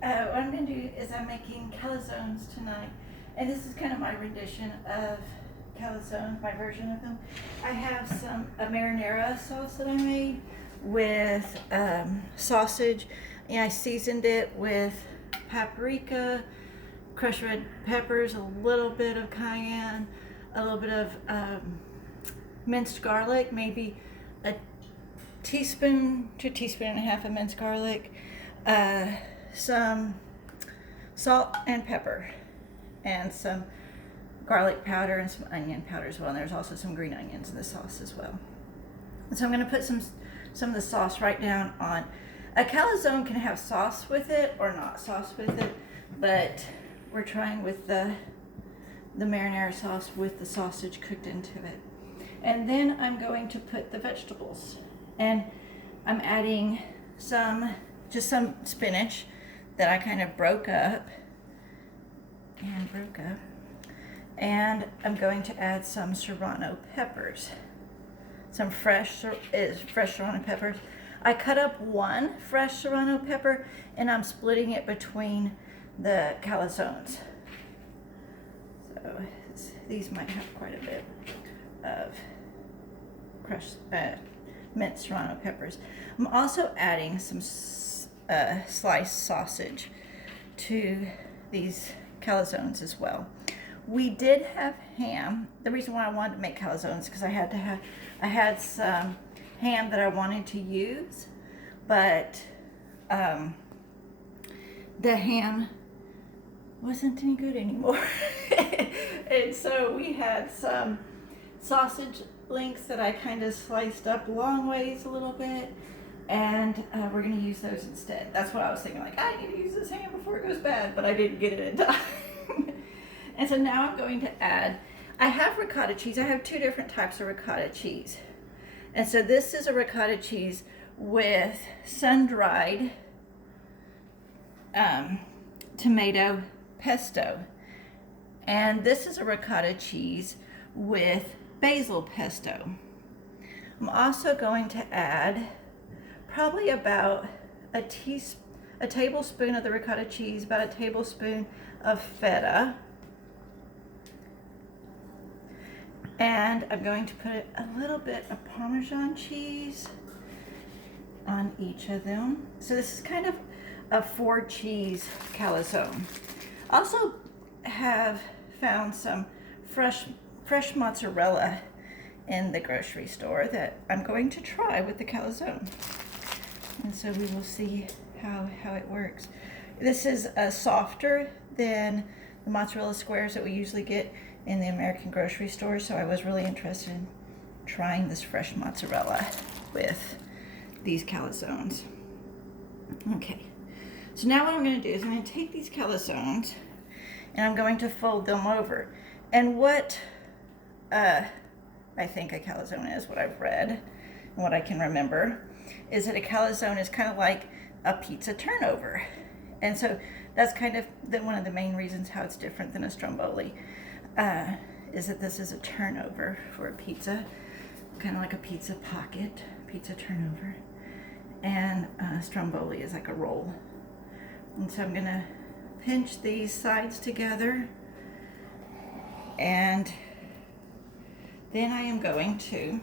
What I'm going to do is I'm making calzones tonight, and this is kind of my rendition of calzones, my version of them. I have a marinara sauce that I made with sausage, and I seasoned it with paprika, crushed red peppers, a little bit of cayenne, a little bit of minced garlic, maybe a teaspoon to a teaspoon and a half of minced garlic, some salt and pepper, and some garlic powder and some onion powder as well. And there's also some green onions in the sauce as well. And so I'm going to put some of the sauce right down on. A calzone can have sauce with it or not sauce with it, but we're trying with the marinara sauce with the sausage cooked into it. And then I'm going to put the vegetables, and I'm adding just some spinach that I kind of broke up, and I'm going to add some serrano peppers, some fresh serrano peppers. I cut up one fresh serrano pepper, and I'm splitting it between the calzones. So these might have quite a bit of crushed minced serrano peppers. I'm also adding some sliced sausage to these calzones as well. We did have ham. The reason why I wanted to make calzones is because I had some ham that I wanted to use, but the ham wasn't any good anymore. And so we had some sausage links that I kind of sliced up long ways a little bit, and we're going to use those instead. That's what I was thinking, like, I need to use this ham before it goes bad, but I didn't get it in time. And so now I'm going to add, I have ricotta cheese. I have two different types of ricotta cheese. And so this is a ricotta cheese with sun-dried tomato pesto. And this is a ricotta cheese with basil pesto. I'm also going to add probably about a tablespoon of the ricotta cheese, about a tablespoon of feta. And I'm going to put a little bit of parmesan cheese on each of them. So this is kind of a 4-cheese calzone. Also have found some fresh mozzarella in the grocery store that I'm going to try with the calzone. And so we will see how it works. This is softer than the mozzarella squares that we usually get in the American grocery store, so I was really interested in trying this fresh mozzarella with these calzones. Okay, so now what I'm going to do is I'm going to take these calzones and I'm going to fold them over. And what I think a calzone is, what I've read and what I can remember, is that a calzone is kind of like a pizza turnover. And so that's kind of one of the main reasons how it's different than a stromboli, is that this is a turnover for a pizza, kind of like a pizza pocket, pizza turnover. And stromboli is like a roll. And so I'm going to pinch these sides together, and then I am going to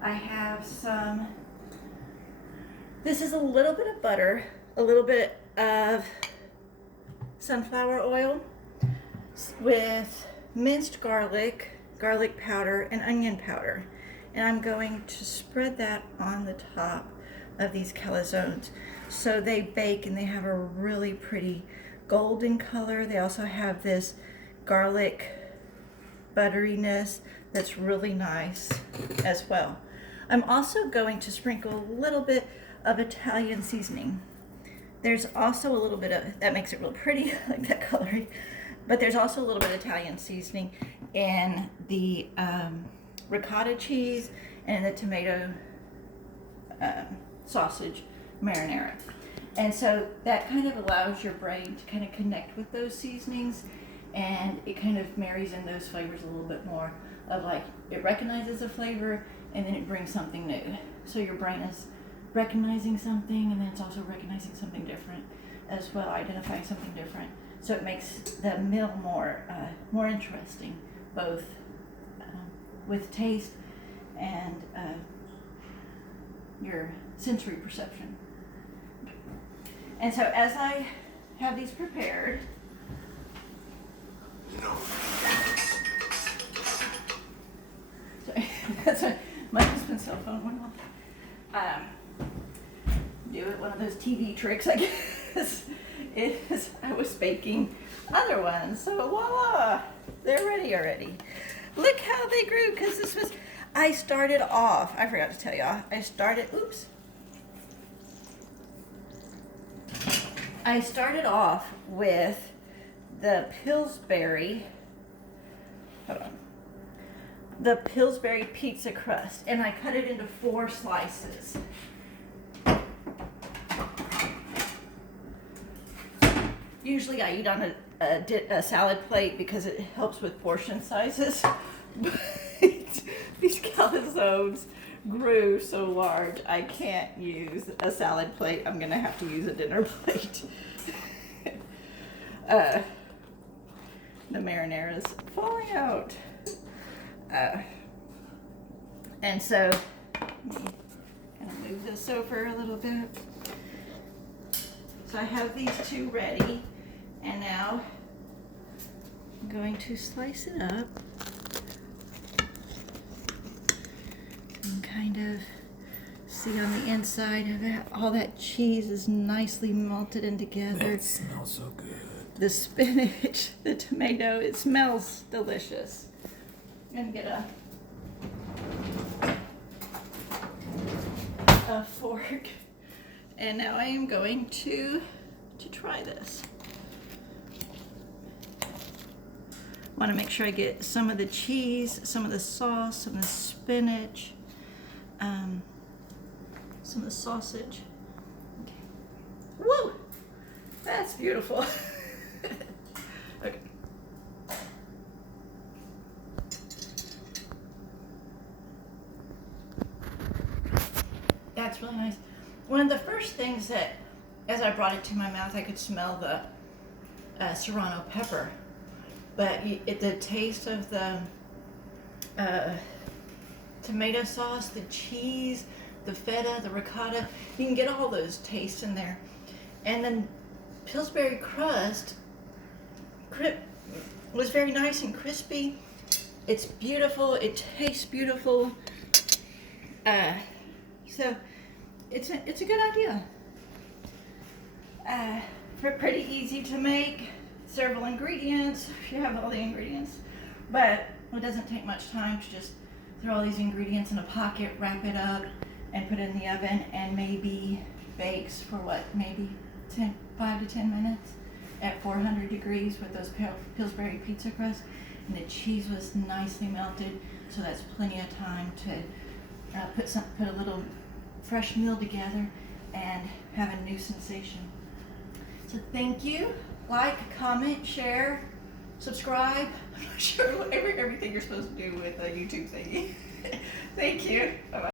I have this is a little bit of butter, a little bit of sunflower oil with minced garlic powder, and onion powder. And I'm going to spread that on the top of these calzones so they bake and they have a really pretty golden color. They also have this garlic butteriness that's really nice as well. I'm also going to sprinkle a little bit of Italian seasoning. There's also a little bit of, that makes it real pretty, like that coloring, but there's also a little bit of Italian seasoning in the ricotta cheese and the tomato sausage marinara. And so that kind of allows your brain to kind of connect with those seasonings, and it kind of marries in those flavors a little bit more, of like, it recognizes a flavor and then it brings something new. So your brain is recognizing something and then it's also recognizing something different as well, identifying something different. So it makes the meal more interesting, both with taste and your sensory perception. And so as I have these prepared, sorry, that's my husband's cell phone went off. Do it, one of those TV tricks, I guess, is I was baking other ones. So voila, they're ready already. Look how they grew, because this was, I started off, I forgot to tell y'all, I started off with the Pillsbury, the Pillsbury pizza crust, and I cut it into 4 slices. Usually I eat on a salad plate because it helps with portion sizes. But these calzones grew so large I can't use a salad plate. I'm gonna have to use a dinner plate. The marinara is falling out. And so, let me kind of move this over a little bit. So I have these 2 ready, and now I'm going to slice it up and kind of see on the inside of it, all that cheese is nicely melted in together. That smells so good. The spinach, the tomato, it smells delicious. I'm gonna get a fork, and now I am going to try this. Want to make sure I get some of the cheese, some of the sauce, some of the spinach, some of the sausage. Okay. Woo! That's beautiful. Okay. That's really nice. One of the first things that, as I brought it to my mouth, I could smell the serrano pepper. But the taste of the tomato sauce, the cheese, the feta, the ricotta, you can get all those tastes in there. And then Pillsbury crust was very nice and crispy. It's beautiful. It tastes beautiful. So it's a good idea. Pretty easy to make. Several ingredients, if you have all the ingredients, but it doesn't take much time to just throw all these ingredients in a pocket, wrap it up, and put it in the oven, and maybe bakes for what, maybe 5 to 10 minutes at 400 degrees with those Pillsbury pizza crust. And the cheese was nicely melted, so that's plenty of time to put a little fresh meal together and have a new sensation. So thank you. Like, comment, share, subscribe. I'm not sure everything you're supposed to do with a YouTube thingy. Thank you. Bye-bye.